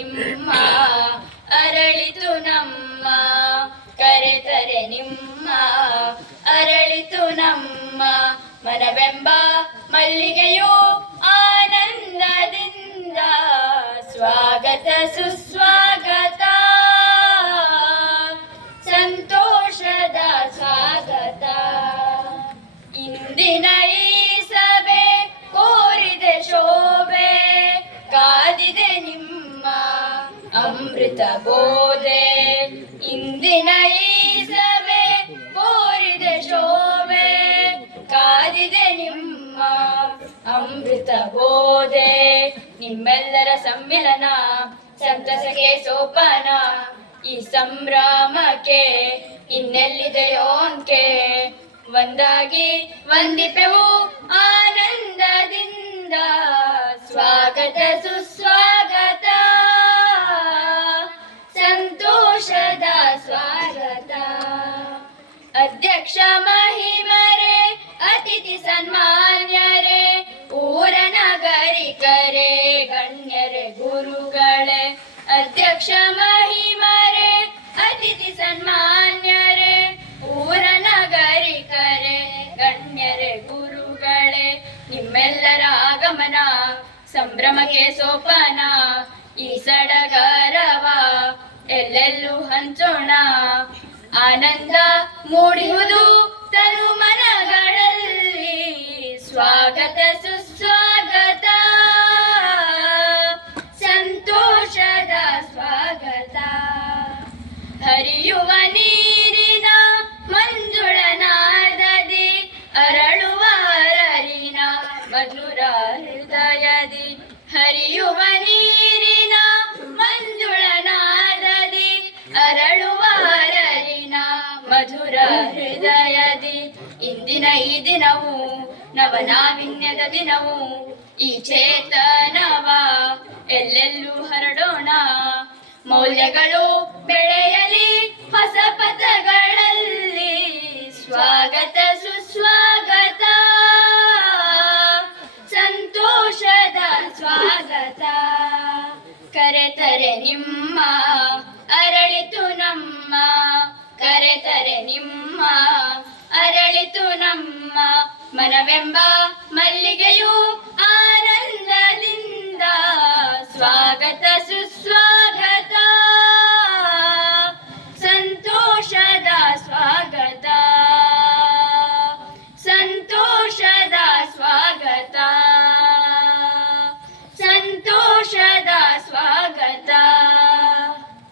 ನಿಮ್ಮ ಅರಳಿತು ನಮ್ಮ ಕರೆತರೆ ನಿಮ್ಮ ಅರಳಿತು ನಮ್ಮ ಮನವೆಂಬ ಮಲ್ಲಿಗೆಯು ಆನಂದದಿಂದ ಸ್ವಾಗತ ಸುಸ್ವಾಗತ ಸಂತೋಷದ ಸ್ವಾಗತ ಇಂದಿನ ಈ ಸಭೆ ಕೋರಿದೆ ಶೋಭೆ ಕಾದಿದೆ ನಿಮ್ಮ ಅಮೃತ ಬೋಧೆ ಇಂದಿನ ಈ ಸಭೆ ಕೋರಿದೆ ಶೋಭೆ ಕಾದಿದೆ ನಿಮ್ಮ ಅಮೃತ ಬೋಧೆ ನಿಮ್ಮೆಲ್ಲರ ಸಮ್ಮಿಲನ ಸಂತಸಕ್ಕೆ ಸೋಪಾನ ಈ ಸಂಭ್ರಮಕ್ಕೆ ಇನ್ನೆಲ್ಲಿದೆಯೋ ಅಂಕೆ ಒಂದಾಗಿ ವಂದಿಪೆವು ಆನಂದದಿಂದ ಸ್ವಾಗತ ಸುಸ್ವಾಗತ ಸಂತೋಷದ ಸ್ವಾಗತ ಅಧ್ಯಕ್ಷ ಮಹಿಮರೇ ಅತಿಥಿ ಸನ್ಮಾನ್ಯರೇ ಊರ ನಾಗರಿಕರೇ ಗಣ್ಯರೇ ಗುರುಗಳೇ ಅಧ್ಯಕ್ಷ ಮಹಿಮರೇ ಅತಿಥಿ ಸನ್ಮಾನ್ಯರೇ ಊರ ನಾಗರಿಕರೇ ಗಣ್ಯರೇ ಗುರುಗಳೇ ನಿಮ್ಮೆಲ್ಲರ ಆಗಮನ ಸಂಭ್ರಮಕ್ಕೆ ಸೋಪಾನ ಈ ಸಡಗರವ ಎಲ್ಲೆಲ್ಲೂ ಹಂಚೋಣ ಆನಂದ ಮೂಡಿಹುದು ತನು ಮನಗಳಲ್ಲಿ ಸ್ವಾಗತ ಸುಸ್ವಾಗತ ಸಂತೋಷದ ಸ್ವಾಗತ ಹರಿಯುವ ನೀರಿನ ಮಂಜುಳನಾದದಿ ಅರಳುವ ಅರಳಿನ ಮಧುರ ಹೃದಯದಿ ಹರಿಯುವ ನೀರಿನ ಮಂಜುಳನಾದದಿ ಅರಳುವ ಅರಳಿನ ಮಧುರ ಹೃದಯದಿ ಇಂದಿನ ಈ ದಿನವು ನವನಾವಿನ್ಯದ ದಿನವು ಈ ಚೇತನವ ಎಲ್ಲೆಲ್ಲೂ ಹರಡೋಣ ಮೌಲ್ಯಗಳು ಬೆಳೆಯಲಿ ಹೊಸ ಪಥಗಳಲ್ಲಿ ಸ್ವಾಗತ ಸುಸ್ವಾಗತ ಸಂತೋಷದ ಸ್ವಾಗತ ಕರೆತರೆ ನಿಮ್ಮ ಅರಳಿತು ನಮ್ಮ ಕರೆತರೆ ನಿಮ್ಮ ಅರಳಿತು ನಮ್ಮ ಮನವೆಂಬ ಮಲ್ಲಿಗೆಯು